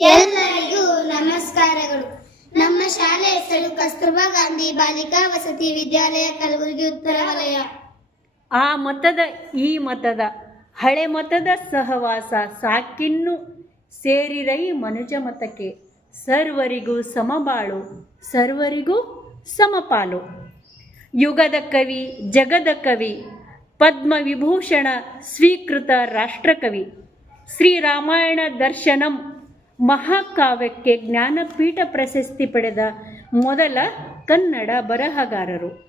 ಎಲ್ಲರಿಗೂ ನಮಸ್ಕಾರಗಳು. ನಮ್ಮ ಶಾಲೆ ಹೆಸರು ಕಸ್ತೂರ್ಬಾ ಗಾಂಧಿ ಬಾಲಿಕಾ ವಸತಿ ವಿದ್ಯಾಲಯ, ಕಲಬುರಗಿ, ಉತ್ತರ ವಲಯ. ಆ ಮತದ ಈ ಮತದ ಹಳೆ ಮತದ ಸಹವಾಸ ಸಾಕಿನ್ನು ಸೇರಿರೈ ಮನುಜ ಮತಕ್ಕೆ. ಸರ್ವರಿಗೂ ಸಮಬಾಳು, ಸರ್ವರಿಗೂ ಸಮಪಾಲು. ಯುಗದ ಕವಿ, ಜಗದ ಕವಿ ಪದ್ಮವಿಭೂಷಣ ಸ್ವೀಕೃತ ರಾಷ್ಟ್ರಕವಿ. ಶ್ರೀರಾಮಾಯಣ ದರ್ಶನಂ ಮಹಾಕಾವ್ಯಕ್ಕೆ ಜ್ಞಾನಪೀಠ ಪ್ರಶಸ್ತಿ ಪಡೆದ ಮೊದಲ ಕನ್ನಡ ಬರಹಗಾರರು.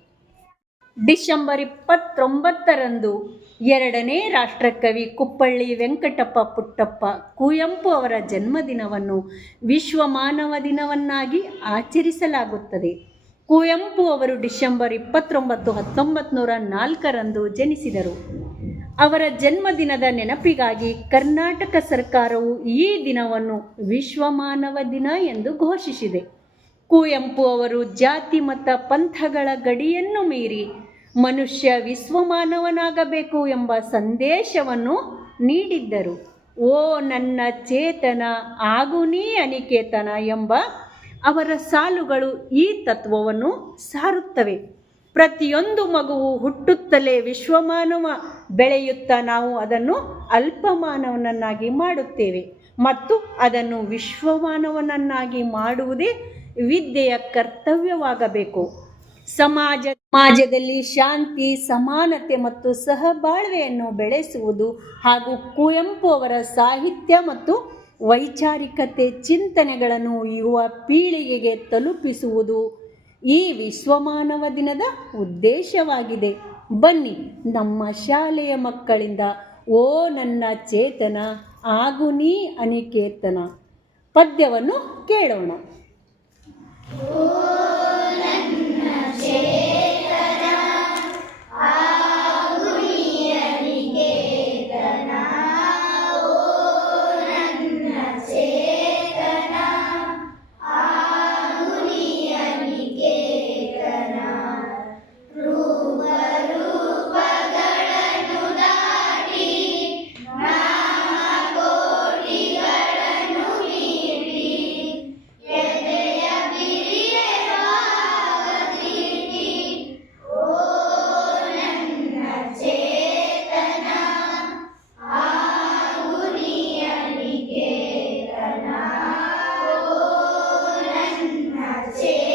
ಡಿಸೆಂಬರ್ ಇಪ್ಪತ್ತೊಂಬತ್ತರಂದು ಎರಡನೇ ರಾಷ್ಟ್ರಕವಿ ಕುಪ್ಪಳ್ಳಿ ವೆಂಕಟಪ್ಪ ಪುಟ್ಟಪ್ಪ ಕುವೆಂಪು ಅವರ ಜನ್ಮದಿನವನ್ನು ವಿಶ್ವ ಮಾನವ ದಿನವನ್ನಾಗಿ ಆಚರಿಸಲಾಗುತ್ತದೆ. ಕುವೆಂಪು ಅವರು ಡಿಸೆಂಬರ್ ಇಪ್ಪತ್ತೊಂಬತ್ತು ಹತ್ತೊಂಬತ್ತು ನೂರ ನಾಲ್ಕರಂದು ಜನಿಸಿದರು. ಅವರ ಜನ್ಮದಿನದ ನೆನಪಿಗಾಗಿ ಕರ್ನಾಟಕ ಸರ್ಕಾರವು ಈ ದಿನವನ್ನು ವಿಶ್ವ ಮಾನವ ದಿನ ಎಂದು ಘೋಷಿಸಿದೆ. ಕುವೆಂಪು ಅವರು ಜಾತಿ ಮತ ಪಂಥಗಳ ಗಡಿಯನ್ನು ಮೀರಿ ಮನುಷ್ಯ ವಿಶ್ವಮಾನವನಾಗಬೇಕು ಎಂಬ ಸಂದೇಶವನ್ನು ನೀಡಿದ್ದರು. ಓ ನನ್ನ ಚೇತನ, ಆಗು ನೀ ಅನಿಕೇತನ ಎಂಬ ಅವರ ಸಾಲುಗಳು ಈ ತತ್ವವನ್ನು ಸಾರುತ್ತವೆ. ಪ್ರತಿಯೊಂದು ಮಗುವು ಹುಟ್ಟುತ್ತಲೇ ವಿಶ್ವಮಾನವ ಬೆಳೆಯುತ್ತಾ ನಾವು ಅದನ್ನು ಅಲ್ಪಮಾನವನನ್ನಾಗಿ ಮಾಡುತ್ತೇವೆ. ಮತ್ತು ಅದನ್ನು ವಿಶ್ವಮಾನವನನ್ನಾಗಿ ಮಾಡುವುದೇ ವಿದ್ಯೆಯ ಕರ್ತವ್ಯವಾಗಬೇಕು. ಸಮಾಜ, ಸಮಾಜದಲ್ಲಿ ಶಾಂತಿ, ಸಮಾನತೆ ಮತ್ತು ಸಹಬಾಳ್ವೆಯನ್ನು ಬೆಳೆಸುವುದು ಹಾಗೂ ಕುವೆಂಪು ಅವರ ಸಾಹಿತ್ಯ ಮತ್ತು ವೈಚಾರಿಕತೆ ಚಿಂತನೆಗಳನ್ನು ಯುವ ಪೀಳಿಗೆಗೆ ತಲುಪಿಸುವುದು ಈ ವಿಶ್ವಮಾನವ ದಿನದ ಉದ್ದೇಶವಾಗಿದೆ. ಬನ್ನಿ ನಮ್ಮ ಶಾಲೆಯ ಮಕ್ಕಳಿಂದ, ಓ ನನ್ನ ಚೇತನ, ಆಗು ನೀ ಅನಿಕೇತನ, ಪದ್ಯವನ್ನು ಕೇಳೋಣ. Jay.